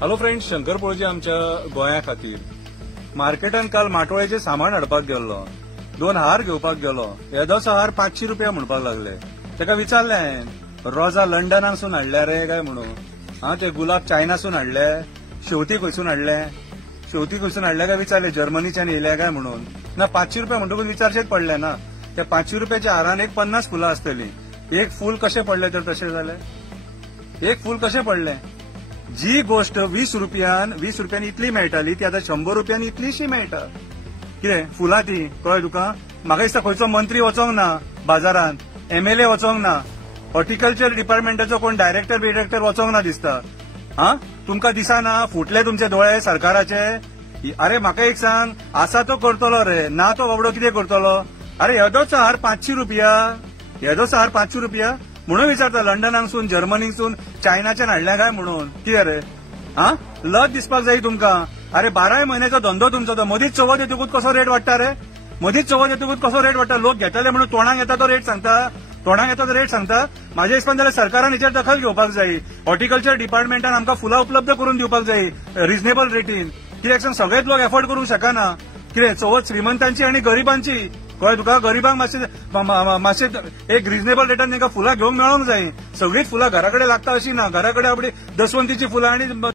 Hello friends, Shankar पळोवची आमच्या गोंया खातीर मार्केटान काल माटोळेचे सामान हाडपाक गेल्लो. 2 हार घेवपाक गेलो. येदोसो हार 500 रुपया म्हणपाक लागले. ताका विचारले हांवें, रोजा लंडनासून हाडल्या रे काय म्हणून. ते गुलाब चायनासून हाडले, शेवती खंयसून हाडले, शेवती खंयसून हाडले काय विचारले, जर्मनीच्यान येयल्या काय म्हणून. ना 500 रुपया म्हणटकूच विचारचेच पडले ना. त्या 500 रुपयाच्या हारान एक 50 फुलां आसतली. एक फूल कशें पडले तर तशें जालें. एक फूल कशें पडलें. जी गोष्ट 20 रुपयांनी इतली मेळटाली ती आता 100 रुपयांनी इतलीशी मेळटा. कितें फुलां ती कळ्ळें तुका. म्हाका दिसता खंयचो मंत्री वचोंक ना बाजारांत, MLA वचोंक ना, हॉर्टिकल्चर डिपार्टमेंटाचो कोण डायरेक्टर वचोंक ना दिसता. तुमकां दिसना फुटले तुमचे दोळे सरकाराचे. अरे म्हाका एक सांग, आसा तो करतलो रे, ना तो बाबडो कितें करतलो. अरे येदोचो हार 500 रुपया, येदोचो हार 500 रुपया म्हणून विचारता. लंडनासून, जर्मनीसून, चायनाच्यान हाडल्या काय म्हणून. कितें रे लज दिसपाक जाय तुमकां. अरे 12 म्हयन्याचो धंदो तुमचो तो. मदींच चवथ येतकूच कसो रेट वाडटा रे. मदींच चवथ येतकूच कसो रेट वाडटा. लोक घेतले म्हणून तोंडाक येता तो रेट सांगता. तोंडाक येता तो रेट सांगता. म्हाज्या हिसपान जाल्यार सरकारान हेचेर दखल घेवपाक जाय. हॉर्टिकल्चर डिपार्टमेंटान आमकां फुलां उपलब्ध करून दिवपाक जाय रिजनेबल रेटीन. कित्याक सांग सगळेच लोक एफोर्ड करूंक शकना. कितें चवथ श्रीमंतांची आनी गरिबांची. कळ्ळें तुका. गरिबांक मातशें एक रिजनेबल रेटान तांकां फुलां घेवंक मेळोंक जाय. सगळीच फुलां घरा कडेन लागता अशी ना. घरा कडेन आपली दसवंतीची फुलां आनी